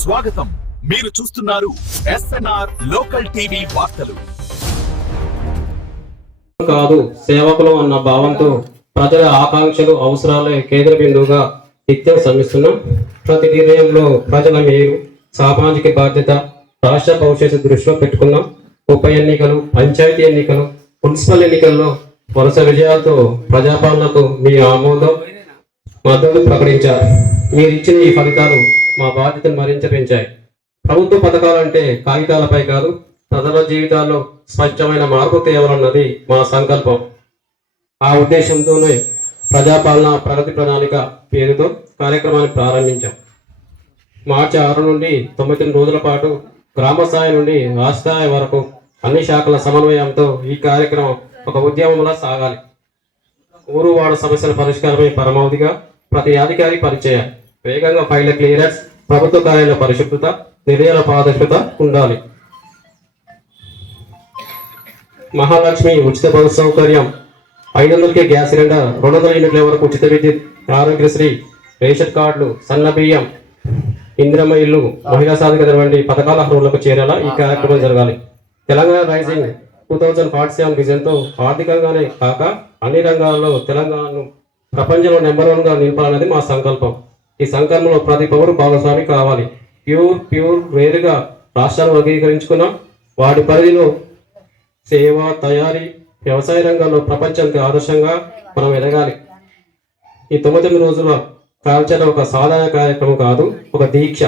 స్వాగతం. మీరు చూస్తున్నారు SNR లోకల్ టీవీ వార్తలు. కాదు సేవకులు అన్న భావంతో ప్రజల ఆకాంక్షలు అవసరాలే కేంద్ర బిందువుగా నిత్యం శ్రమిస్తున్నాం. ప్రతి నిర్ణయంలో ప్రజల మేలు, సామాజిక బాధ్యత, రాష్ట్ర భవిష్యత్తు దృష్టిలో పెట్టుకున్నాం. ఉప ఎన్నికలు, పంచాయతీ ఎన్నికలు, మున్సిపల్ ఎన్నికల్లో వరుస విజయాలతో ప్రజాపాలనకు మీ ఆమోదం మద్దతు ప్రకటించారు. మీరు ఇచ్చిన ఈ ఫలితాలు మా బాధ్యతను మరింత పెంచాయి. ప్రభుత్వ పథకాలంటే కాగితాలపై కాదు, ప్రజల జీవితాల్లో స్పష్టమైన మార్పు తేవాలన్నది మా సంకల్పం. ఆ ఉద్దేశంతోనే ప్రజాపాలన ప్రగతి ప్రణాళిక పేరుతో కార్యక్రమాన్ని ప్రారంభించాం. మార్చి 6 నుండి 9 రోజుల పాటు గ్రామ స్థాయి నుండి రాష్ట్ర స్థాయి వరకు అన్ని శాఖల సమన్వయంతో ఈ కార్యక్రమం ఒక ఉద్యమంలా సాగాలి. ఊరు వాడు సమస్యల పరిష్కారమే పరమావధిగా ప్రతి అధికారి పరిచయం. వేగంగా ఫైళ్ల క్లియరెన్స్, ప్రభుత్వ కార్యాలయ పరిశుభ్రత, నిర్ణయాల పారదర్శకత ఉండాలి. మహాలక్ష్మి ఉచిత బస్సు సౌకర్యం, 500కే గ్యాస్ సిలిండర్, 200 యూనిట్ల వరకు ఉచిత విద్యుత్, ఆరోగ్యశ్రీ, రేషన్ కార్డులు, సన్న బియ్యం, ఇందిరమ్మ ఇల్లు, మహిళా సాధికారత వంటి పథకాల అర్హులకు చేరేలా ఈ కార్యక్రమం జరగాలి. తెలంగాణ రైజింగ్ 2047 విజన్తో ఆర్థికంగానే కాక అన్ని రంగాల్లో తెలంగాణను ప్రపంచంలో నెంబర్ 1గా నిలపాలనేది మా సంకల్పం. ఈ సంకల్పంలో ప్రతి పౌరు భాగస్వామి కావాలి. ప్యూర్ వేరుగా రాష్ట్రాలు వర్గీకరించుకున్నాం. వాటి పరిధిలో సేవ, తయారీ, వ్యవసాయ రంగంలో ప్రపంచానికి ఆదర్శంగా మనం ఎదగాలి. ఈ 9 రోజుల కార్యాచరణ ఒక సాధారణ కార్యక్రమం కాదు, ఒక దీక్ష.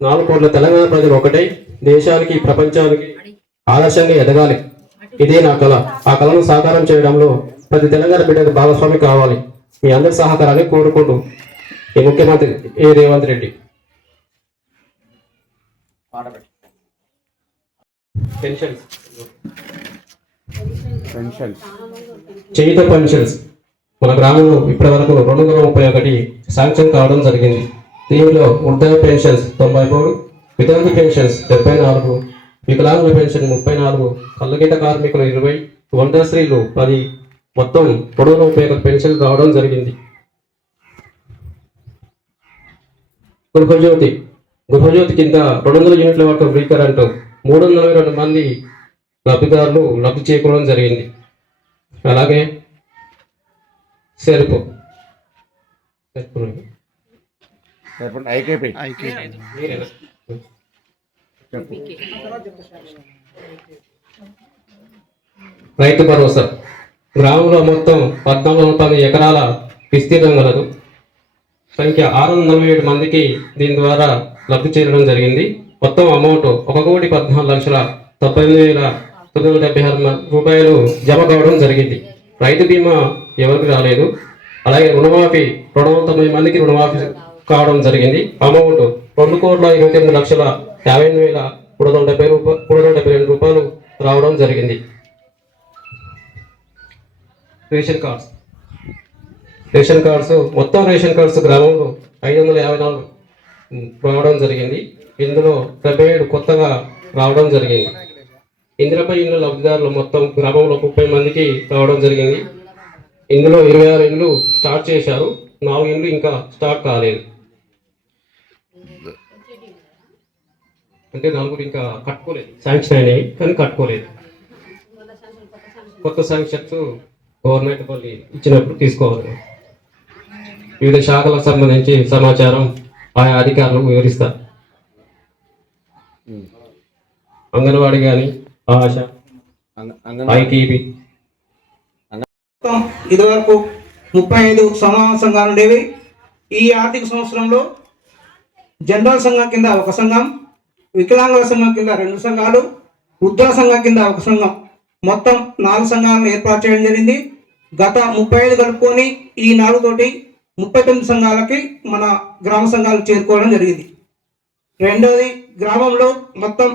4 కోట్ల తెలంగాణ ప్రజలు ఒకటై దేశానికి, ప్రపంచానికి ఆదర్శంగా ఎదగాలి. ఇదే నా కళ. ఆ కళను సాకారం చేయడంలో ప్రతి తెలంగాణ బిడ్డకు భాగస్వామి కావాలి. మీ అందరి సహకారాన్ని కోరుకుంటూ ఈ ముఖ్యమంత్రి రేవంత్ రెడ్డి. చేయుత పెన్షన్స్ మన గ్రామంలో ఇప్పటి వరకు 231 శాంక్షన్ కావడం జరిగింది. దీనిలో వృద్ధాప్య పెన్షన్స్ 93, వితంతు పెన్షన్స్ 74, వికలాంగుల పెన్షన్ 34, కళ్ళగీత కార్మికులు 20, వంట స్త్రీలు 10, మొత్తం 231 పెన్షన్ కావడం జరిగింది. గృహజ్యోతి కింద 200 యూనిట్ల వరకు ఫ్రీ కరెంటు 342 మంది లబ్ధిదారులు లబ్ధి చేకూరడం జరిగింది. అలాగే సెల్ఫ్ రైతు భరోసా గ్రామంలో మొత్తం 14 ఎకరాల విస్తీర్ణం గలదు. సంఖ్య 647 మందికి దీని ద్వారా లబ్ధి చేరడం జరిగింది. మొత్తం అమౌంట్ 1,14,90,976 రూపాయలు జమ కావడం జరిగింది. రైతు బీమా ఎవరికి రాలేదు. అలాగే రుణమాఫీ 209 మందికి రుణమాఫీ కావడం జరిగింది. అమౌంట్ 2,58,50,372 రూపాయలు రావడం జరిగింది. రేషన్ కార్డ్స్ మొత్తం రేషన్ కార్డ్స్ గ్రామంలో 554 రావడం జరిగింది. ఇందులో 77 కొత్తగా రావడం జరిగింది. ఇందిరమ్మ ఇళ్ళ లబ్ధిదారులు మొత్తం గ్రామంలో 30 మందికి రావడం జరిగింది. ఇందులో 26 ఇళ్ళు స్టార్ట్ చేశారు, 4 ఇళ్ళు ఇంకా స్టార్ట్ కాలేదు. అంటే 4 ఇంకా కట్టుకోలేదు, శాంక్షన్ అయినాయి కానీ కట్టుకోలేదు. కొత్త శాంక్షన్స్ గవర్నమెంట్ మళ్ళీ ఇచ్చినప్పుడు తీసుకోవాలి. వివిధ శాఖలకు సంబంధించి సమాచారం ఆయా అధికారులు వివరిస్తారు. అంగన్వాడీ కానీ, ఆశ, ఐటీబీ ఇదివరకు 35 సమాన సంఘాలు ఉండేవి. ఈ ఆర్థిక సంవత్సరంలో జనరల్ సంఘం కింద 1 సంఘం, వికలాంగుల సంఘం కింద 2 సంఘాలు, వృద్ధుల సంఘం కింద 1 సంఘం, మొత్తం 4 సంఘాలను ఏర్పాటు చేయడం జరిగింది. గత 35 కలుపుకొని ఈ 4 తోటి 39 సంఘాలకి మన గ్రామ సంఘాలు చేరుకోవడం జరిగింది. రెండవది, గ్రామంలో మొత్తం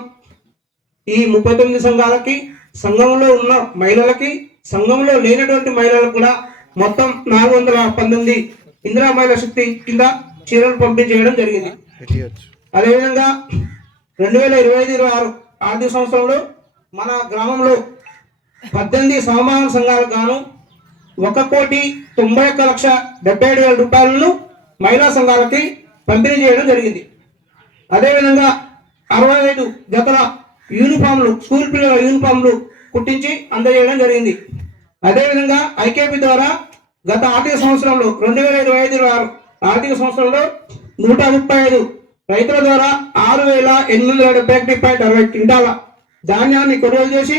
ఈ 39 సంఘాలకి, సంఘంలో ఉన్న మహిళలకి, సంఘంలో లేనటువంటి మహిళలకు కూడా మొత్తం 419 ఇందిరా మహిళా శక్తి కింద చీరలు పంపిణీ చేయడం జరిగింది. అదేవిధంగా 2025-26 ఆర్థిక సంవత్సరంలో మన గ్రామంలో 18 సమాన సంఘాలకు గాను 1,91,77,000 రూపాయలను మహిళా సంఘాలకి పంపిణీ చేయడం జరిగింది. అదేవిధంగా 65 జతల యూనిఫామ్లు, స్కూల్ పిల్లల యూనిఫామ్లు కుట్టించి అందజేయడం జరిగింది. అదేవిధంగా ఐకేపీ ద్వారా గత ఆర్థిక సంవత్సరంలో 2025 ఆర్థిక సంవత్సరంలో 135 రైతుల ద్వారా 6,871.60 క్వింటాల ధాన్యాన్ని కొనుగోలు చేసి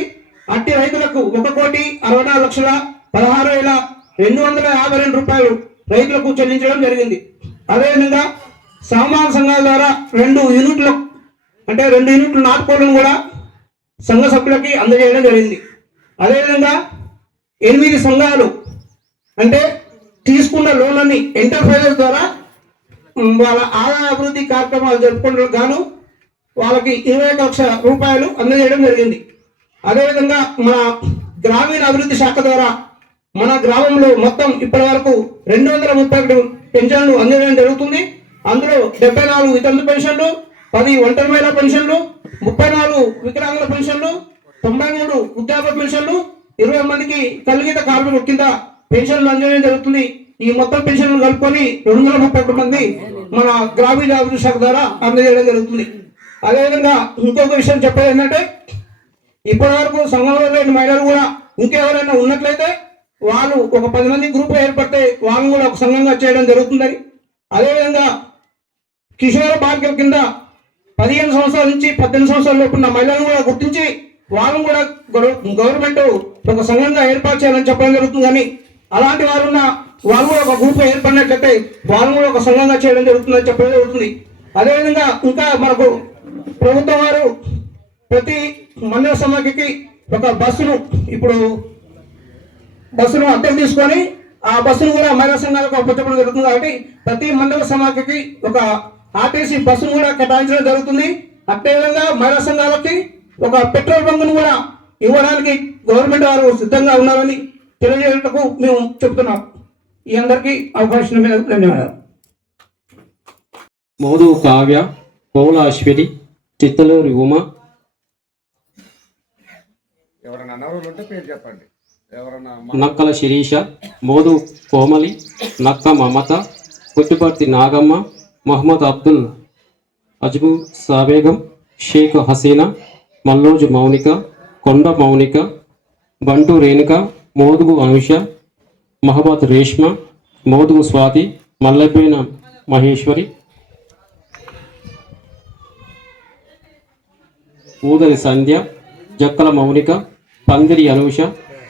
అట్టి రైతులకు 1,64,16,252 రూపాయలు రైతులకు చెల్లించడం జరిగింది. అదేవిధంగా సామాన్య సంఘాల ద్వారా 2 యూనిట్లు నాటుకోళ్లను కూడా సంఘ సభ్యులకి అందజేయడం జరిగింది. అదేవిధంగా 8 సంఘాలు అంటే తీసుకున్న లోన్లని ఎంటర్ప్రైజెస్ ద్వారా వాళ్ళ ఆదాయ అభివృద్ధి కార్యక్రమాలు జరుపుకుంటూ గాను వాళ్ళకి 21 లక్షల రూపాయలు అందజేయడం జరిగింది. అదేవిధంగా మన గ్రామీణ అభివృద్ధి శాఖ ద్వారా మన గ్రామంలో మొత్తం ఇప్పటి వరకు 231 పెన్షన్లు అందజేయడం జరుగుతుంది. అందులో 74 వితంతు పెన్షన్లు, 10 ఒంటరి మహిళా పెన్షన్లు, 34 వికలాంగుల పెన్షన్లు, 93 వృద్ధాప్య పెన్షన్లు, 20 మందికి కలిగిత కార్మికుల కింద పెన్షన్లు అందజేయడం జరుగుతుంది. ఈ మొత్తం పెన్షన్లు కలుపుకొని 231 మంది మన గ్రామీణ అభివృద్ధి శాఖ ద్వారా అందజేయడం జరుగుతుంది. అదేవిధంగా ఇంకొక విషయం చెప్పేది ఏంటంటే, ఇప్పటి వరకు సంఘంలో లేని మహిళలు కూడా ఇంకెవరైనా ఉన్నట్లయితే వాళ్ళు ఒక 10 మంది గ్రూప్ ఏర్పడితే వాళ్ళని కూడా ఒక సంఘంగా చేయడం జరుగుతుందని, అదేవిధంగా కిషోర బాలికల కింద 15 సంవత్సరాల నుంచి 18 సంవత్సరాల లోపు ఉన్న మహిళలను కూడా గుర్తించి వాళ్ళని కూడా గవర్నమెంట్ ఒక సంఘంగా ఏర్పాటు చేయాలని చెప్పడం జరుగుతుంది. కానీ అలాంటి వాళ్ళు కూడా ఒక గ్రూప్ ఏర్పడినట్లయితే వాళ్ళని కూడా ఒక సంఘంగా చేయడం జరుగుతుందని చెప్పడం జరుగుతుంది. అదేవిధంగా ఇంకా మనకు ప్రభుత్వం వారు ప్రతి మండల సమాఖ్యకి ఒక బస్సును అద్దెకు తీసుకొని ఆ బస్సును కూడా మహిళా సంఘాలకు అప్పచెప్పడం జరుగుతుంది. కాబట్టి ప్రతి మండల సమాఖ్యకి ఒక ఆర్టీసీ బస్సును కూడా కేటాయించడం జరుగుతుంది. అదేవిధంగా మహిళా సంఘాలకి ఒక పెట్రోల్ బంకును కూడా ఇవ్వడానికి గవర్నమెంట్ వారు సిద్ధంగా ఉన్నారని తెలియజేయటకు మేము చెప్తున్నాం. ఈ అందరికీ అవకాశం మీద ధన్యవాదాలు. మోదు కావ్య, పౌల అశ్విని, చిత్తలూరి ఉమ, నక్కల శిరీష, మోదు కోమలి, నక్క మమత, పుట్టుపర్తి నాగమ్మ, మహమ్మద్ అబ్దుల్ అజ్బు సాబేగం, షేక్ హసీనా, మల్లోజు మౌనిక, కొండ మౌనిక, బంటు రేణుక, మోదుగు అనుష, మహమ్మద్ రేష్మ, మోదుగు స్వాతి, మల్లెపేన మహేశ్వరి, ఊదరి సంధ్య, జక్కల మౌనిక, పందిరి అనూష,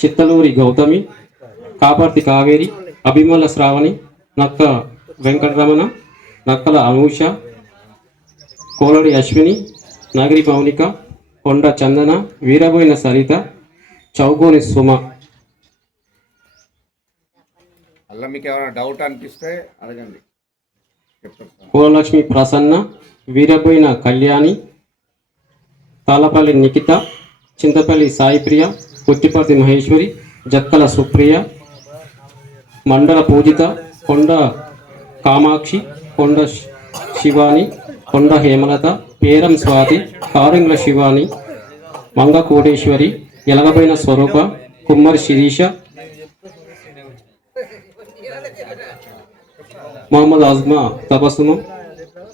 చిత్తలూరి గౌతమి, కాపర్తి కావేరి, అభిమల శ్రావణి, నక్క వెంకటరమణ, నక్కల అనూష, కోలడి అశ్విని, నగరి మౌనిక, కొండ చందన, వీరబోయిన సరిత, చౌకోని సుమ. అలా మీకు ఏమైనా డౌట్ అనిపిస్తే అడగండి. కులలక్ష్మి ప్రసన్న, వీరబోయిన కళ్యాణి, తాళపల్లి నిఖిత, చింతపల్లి సాయిప్రియ, పుట్టిపర్తి మహేశ్వరి, జక్కల సుప్రియ, మండల పూజిత, కొండ కామాక్షి, కొండ శివాని, కొండ హేమలత, పేరం స్వాతి, కారింగ్ల శివాని, మంగ కోటేశ్వరి, ఎలగబైన స్వరూప, కుమ్మరి శిరీష, మొహమ్మద్ అజ్మా తపస్సును,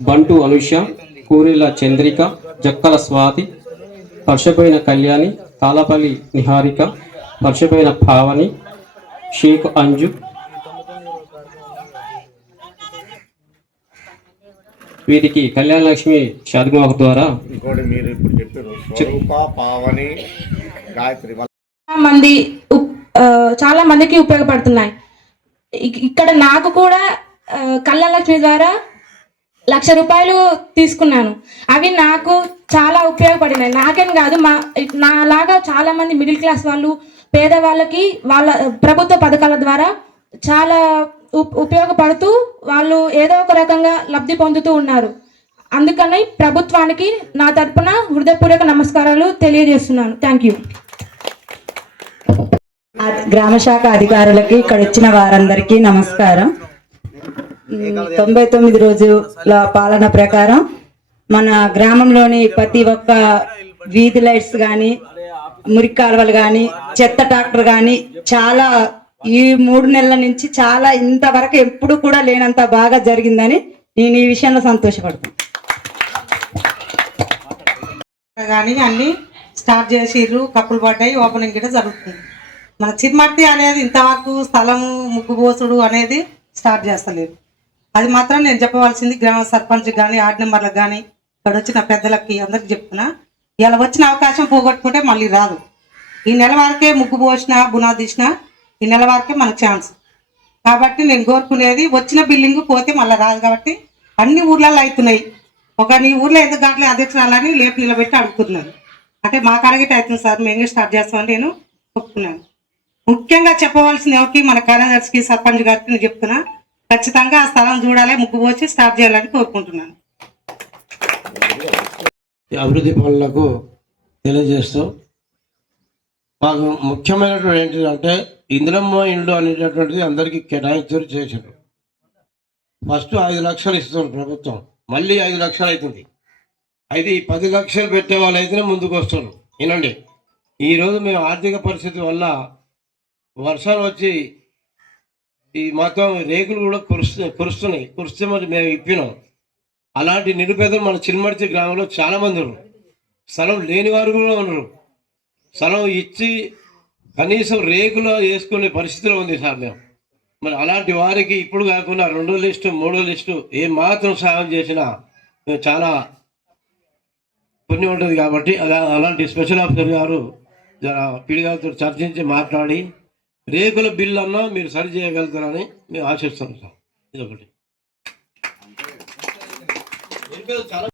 బంటు అనుష, కూరిల చంద్రిక, జక్కల స్వాతి, పర్షపైన కళ్యాణి, తాళపల్లి నిహారిక, పర్షపైన భావని, షేక్ అంజు. వీరికి కళ్యాణ లక్ష్మి షాదిమాహ్ ద్వారా ఇంకోటి మీరు ఇప్పుడు చెప్పారు స్వరూప, పావని, గాయత్రి చాలా మందికి ఉపయోగపడుతున్నాయి. ఇక్కడ నాకు కూడా కళ్యాణ లక్ష్మి ద్వారా 1,00,000 రూపాయలు తీసుకున్నాను. అవి నాకు చాలా ఉపయోగపడినాయి. నాకేం కాదు, నాలాగా చాలా మంది మిడిల్ క్లాస్ వాళ్ళు, పేదవాళ్ళకి వాళ్ళ ప్రభుత్వ పథకాల ద్వారా చాలా ఉపయోగపడుతూ వాళ్ళు ఏదో ఒక రకంగా లబ్ధి పొందుతూ ఉన్నారు. అందుకని ప్రభుత్వానికి నా తరపున హృదయపూర్వక నమస్కారాలు తెలియజేస్తున్నాను. Thank you. గ్రామ శాఖ అధికారులకి, ఇక్కడ వచ్చిన వారందరికీ నమస్కారం. 99 రోజుల పాలన ప్రకారం మన గ్రామంలోని ప్రతి ఒక్క వీధి లైట్స్ కానీ, మురికి కాలువలు కానీ, చెత్త ట్రాక్టర్ కానీ చాలా ఈ 3 నెలల నుంచి చాలా ఇంతవరకు ఎప్పుడు కూడా లేనంత బాగా జరిగిందని నేను ఈ విషయంలో సంతోషపడుతున్నాను. కానీ అన్నీ స్టార్ట్ చేసిర్రు, కప్పులు పడ్డాయి, ఓపెనింగ్ కూడా జరుగుతుంది. మన చిర్మట్టి అనేది ఇంతవరకు స్థలము ముగ్గు పోసుడు అనేది స్టార్ట్ చేస్తలేదు. అది మాత్రం నేను చెప్పవలసింది గ్రామ సర్పంచ్ కానీ వార్డు మెంబర్లకు కానీ ఇక్కడ వచ్చిన పెద్దలకి అందరికి చెప్తున్నా, ఇలా వచ్చిన అవకాశం పోగొట్టుకుంటే మళ్ళీ రాదు. ఈ నెల వరకే ముగ్గు పోసినా బునాది తీసినా ఈ నెల వరకే మనకు ఛాన్స్. కాబట్టి నేను కోరుకునేది వచ్చిన బిల్డింగ్ పోతే మళ్ళీ రాదు. కాబట్టి అన్ని ఊర్లలో అవుతున్నాయి. ఒక నీ ఊర్లో ఎందుకు గంటలే అధ్యక్షురాలని లేపు నిలబెట్టి అడుగుతున్నాను. అంటే మా కాడగితే అవుతుంది సార్, మేమే స్టార్ట్ చేస్తామని నేను ఒప్పుకున్నాను. ముఖ్యంగా చెప్పవలసింది ఎవరికి, మన కార్యదర్శికి సర్పంచ్ గారికి నేను చెప్తున్నా, ఖచ్చితంగా ఆ స్థలం చూడాలి, ముగ్గు పోసి స్టార్ట్ చేయాలని కోరుకుంటున్నాను. అభివృద్ధి పనులకు తెలియజేస్తూ మాకు ముఖ్యమైనటువంటి ఏంటంటే ఇందిరమ్మ ఇల్లు అనేటటువంటిది అందరికీ కేటాయించారు చేశారు. ఫస్ట్ 5 లక్షలు ఇస్తుంది ప్రభుత్వం, మళ్ళీ 5 లక్షలు అవుతుంది. అయితే 10 లక్షలు పెట్టే వాళ్ళు అయితేనే ముందుకు వస్తారు. వినండి, ఈరోజు మేము ఆర్థిక పరిస్థితి వల్ల వర్షాలు వచ్చి ఈ మొత్తం రేకులు కూడా కురుస్తే మరి మేము ఇప్పినాం. అలాంటి నిరుపేదలు మన చిల్మర్తి గ్రామంలో చాలామంది ఉన్నారు. స్థలం లేని వారు కూడా ఉన్నారు. స్థలం ఇచ్చి కనీసం రేకులు వేసుకునే పరిస్థితిలో ఉంది సార్ మేము. మరి అలాంటి వారికి ఇప్పుడు కాకుండా 2వ లిస్టు 3వ లిస్టు ఏ మాత్రం సహాయం చేసినా మేము చాలా పుణ్యం ఉంటుంది. కాబట్టి అలాంటి స్పెషల్ ఆఫీసర్ గారు పిడి గారితో చర్చించి మాట్లాడి రేకుల బిల్లు అన్నా మీరు సరి చేయగలుగుతారని మేము ఆశిస్తున్నాం సార్. ఇదొకటి.